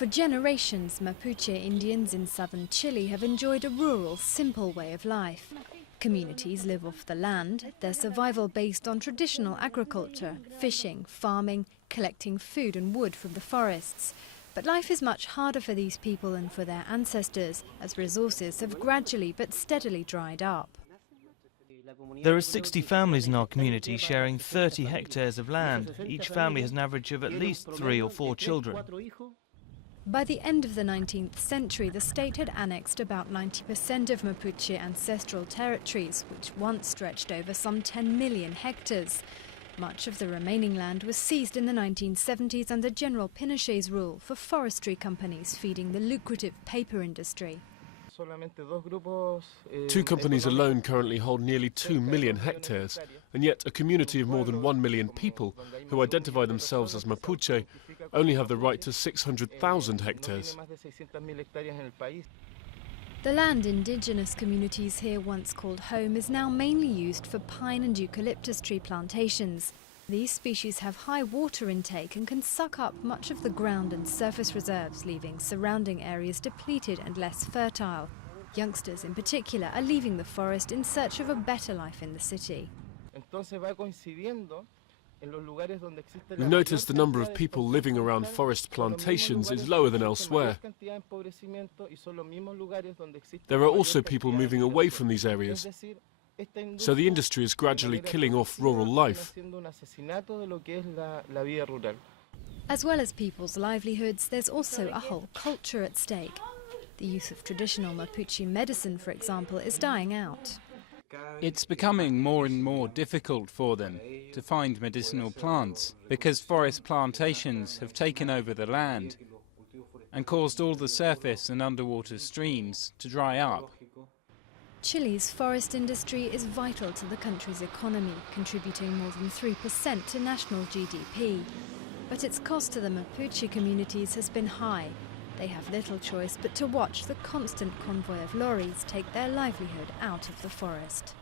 For generations, Mapuche Indians in southern Chile have enjoyed a rural, simple way of life. Communities live off the land, their survival based on traditional agriculture, fishing, farming, collecting food and wood from the forests. But life is much harder for these people than for their ancestors, as resources have gradually but steadily dried up. There are 60 families in our community sharing 30 hectares of land. Each family has an average of at least 3 or 4 children. By the end of the 19th century, the state had annexed about 90% of Mapuche ancestral territories, which once stretched over some 10 million hectares. Much of the remaining land was seized in the 1970s under General Pinochet's rule for forestry companies feeding the lucrative paper industry. 2 companies alone currently hold nearly 2 million hectares, and yet a community of more than 1 million people who identify themselves as Mapuche only have the right to 600,000 hectares. The land indigenous communities here once called home is now mainly used for pine and eucalyptus tree plantations. These species have high water intake and can suck up much of the ground and surface reserves, leaving surrounding areas depleted and less fertile. Youngsters in particular are leaving the forest in search of a better life in the city. We've noticed the number of people living around forest plantations is lower than elsewhere. There are also people moving away from these areas, so the industry is gradually killing off rural life. As well as people's livelihoods, there's also a whole culture at stake. The use of traditional Mapuche medicine, for example, is dying out. It's becoming more and more difficult for them to find medicinal plants because forest plantations have taken over the land and caused all the surface and underwater streams to dry up. Chile's forest industry is vital to the country's economy, contributing more than 3% to national GDP. But its cost to the Mapuche communities has been high. They have little choice but to watch the constant convoy of lorries take their livelihood out of the forest.